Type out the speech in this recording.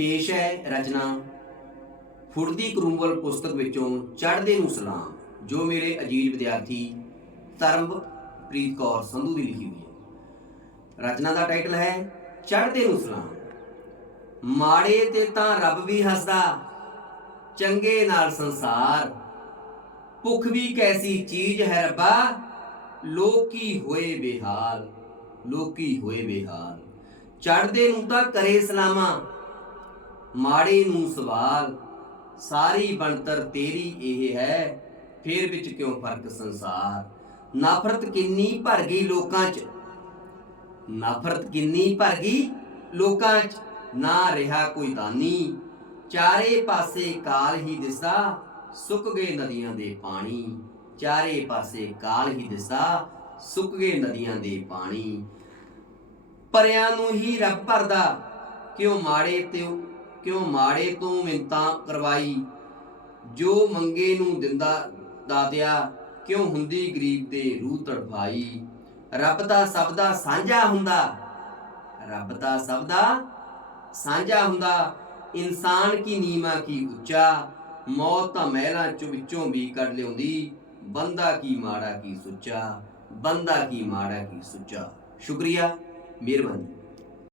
ਪੇਸ਼ ਹੈ ਰਚਨਾ, ਫੁਰਦੀ ਕਰੂੰਬਲ ਪੁਸਤਕ ਵਿੱਚੋਂ ਚੜ੍ਹਦੇ ਨੂੰ ਸਲਾਮ, ਜੋ ਮੇਰੇ ਅਜੀਜ਼ ਵਿਦਿਆਰਥੀ ਧਰਮਪ੍ਰੀਤ ਕੌਰ ਸੰਧੂ ਦੀ ਲਿਖੀ ਹੋਈ ਹੈ। ਰਚਨਾ ਦਾ ਟਾਈਟਲ ਹੈ, ਚੜ੍ਹਦੇ ਨੂੰ ਸਲਾਮ। ਮਾੜੇ ਤੇ ਤਾਂ ਰੱਬ ਵੀ ਹੱਸਦਾ, ਚੰਗੇ ਨਾਲ ਸੰਸਾਰ। ਭੁੱਖ ਵੀ ਕੈਸੀ ਚੀਜ਼ ਹੈ ਰੱਬਾ, ਲੋਕੀ ਹੋਏ ਬੇਹਾਲ, ਲੋਕੀ ਹੋਏ ਬੇਹਾਲ। ਚੜ੍ਹਦੇ ਨੂੰ ਤਾਂ ਕਰੇ ਸਲਾਮਾ ਮਾੜੇ ਨੂੰ ਸਵਾਲ, ਸਾਰੀ ਬਣਤਰ ਤੇਰੀ ਇਹ ਹੈ, ਫੇਰ ਵਿੱਚ ਕਿਉਂ ਫ਼ਰਕ ਸੰਸਾਰ? ਨਫ਼ਰਤ ਕਿੰਨੀ ਭਰ ਗਈ ਲੋਕਾਂ 'ਚ? ਨਫ਼ਰਤ ਕਿੰਨੀ ਭਰ ਗਈ ਲੋਕਾਂ 'ਚ? ਨਾ ਰਿਹਾ ਕੋਈ ਦਾਨੀ। ਚਾਰੇ ਪਾਸੇ ਕਾਲ ਹੀ ਦਿਸਦਾ, ਸੁੱਕ ਗਏ ਨਦੀਆਂ ਦੇ ਪਾਣੀ। ਚਾਰੇ ਪਾਸੇ ਕਾਲ ਹੀ ਦਿਸਦਾ, ਸੁੱਕ ਗਏ ਨਦੀਆਂ ਦੇ ਪਾਣੀ। ਪਰਿਆਂ ਨੂੰ ਹੀ ਰੱਬ ਭਰਦਾ, ਕਿਉਂ ਮਾੜੇ ਤੇ ਕਿਉਂ ਮਾੜੇ ਤੋਂ ਮਿੰਤਾਂ ਕਰਵਾਈ? ਜੋ ਮੰਗੇ ਨੂੰ ਦਿੰਦਾ ਦਾਦਿਆ ਕਿਉਂ ਹੁੰਦੀ ਗਰੀਬ ਦੇ ਰੂਹ ਤੜਫਾਈ? ਰੱਬ ਤਾਂ ਸਭ ਦਾ ਸਾਂਝਾ ਹੁੰਦਾ। ਰੱਬ ਤਾਂ ਸਭ ਦਾ ਸਾਂਝਾ ਹੁੰਦਾ। ਇਨਸਾਨ ਕੀ ਨੀਮਾ ਕੀ ਉੱਚਾ? ਮੌਤ ਤਾਂ ਮਹਿਲਾਂ ਚੋਂ ਵਿੱਚੋਂ ਵੀ ਕੱਢ ਲਿਆਉਂਦੀ। ਬੰਦਾ ਕੀ ਮਾੜਾ ਕੀ ਸੁੱਚਾ? ਬੰਦਾ ਕੀ ਮਾੜਾ ਕੀ ਸੁੱਚਾ? ਸ਼ੁਕਰੀਆ, ਮਿਹਰਬਾਨੀ।